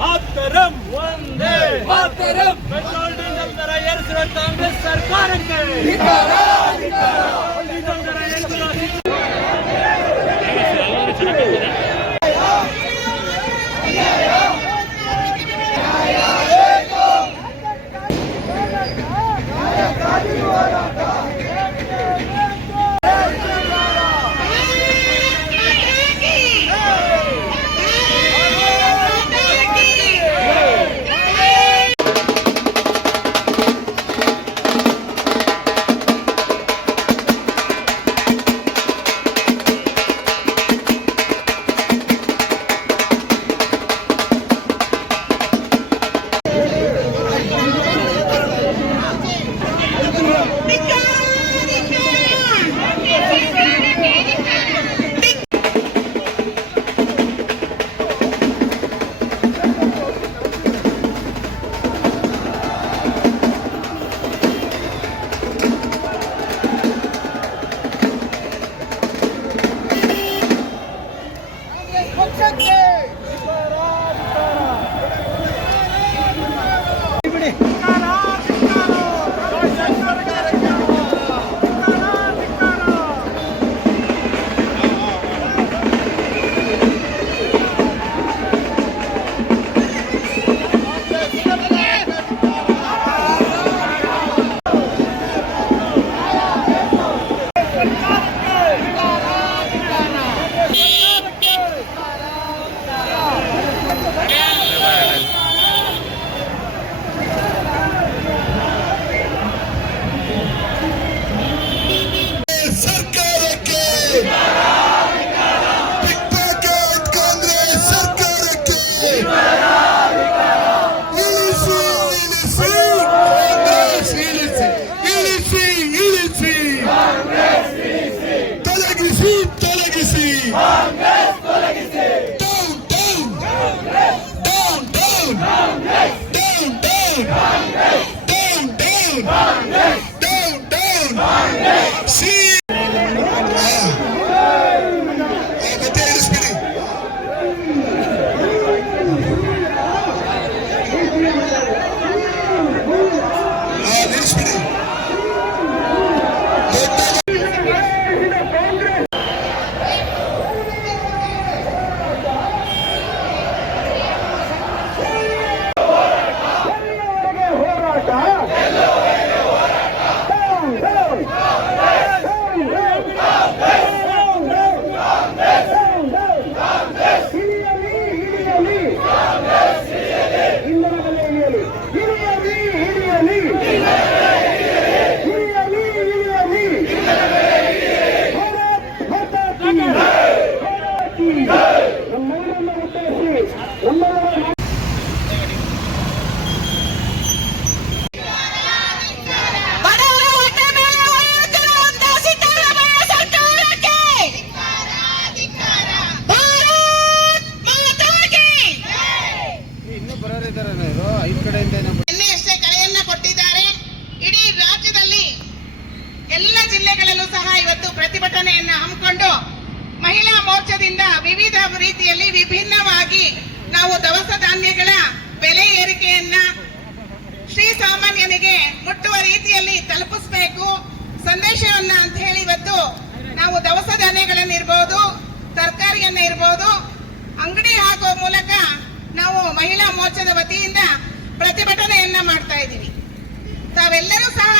ಮಾತರಂ. ಒಂದೇ ಮಾತರಂ. Petrol diesel ದರ ಏರಿಸಿದ ಕಾಂಗ್ರೆಸ್ ಸರ್ಕಾರಕ್ಕೆ Hey! ವಿವಿಧ ರೀತಿಯಲ್ಲಿ ವಿಭಿನ್ನವಾಗಿ ನಾವು ದವಸ ಧಾನ್ಯಗಳ ಬೆಲೆ ಏರಿಕೆಯನ್ನ ಶ್ರೀ ಸಾಮಾನ್ಯನಿಗೆ ಮುಟ್ಟುವ ರೀತಿಯಲ್ಲಿ ತಲುಪಿಸಬೇಕು. ಸಂದೇಶವನ್ನ ಅಂತ ಹೇಳಿ ಇವತ್ತು ನಾವು ದವಸ ಧಾನ್ಯಗಳನ್ನ ಇರ್ಬೋದು, ತರಕಾರಿಯನ್ನ ಇರ್ಬೋದು, ಅಂಗಡಿ ಹಾಕುವ ಮೂಲಕ ನಾವು ಮಹಿಳಾ ಮೋರ್ಚಾದ ವತಿಯಿಂದ ಪ್ರತಿಭಟನೆಯನ್ನ ಮಾಡ್ತಾ ಇದ್ದೀವಿ. ತಾವೆಲ್ಲರೂ ಸಹ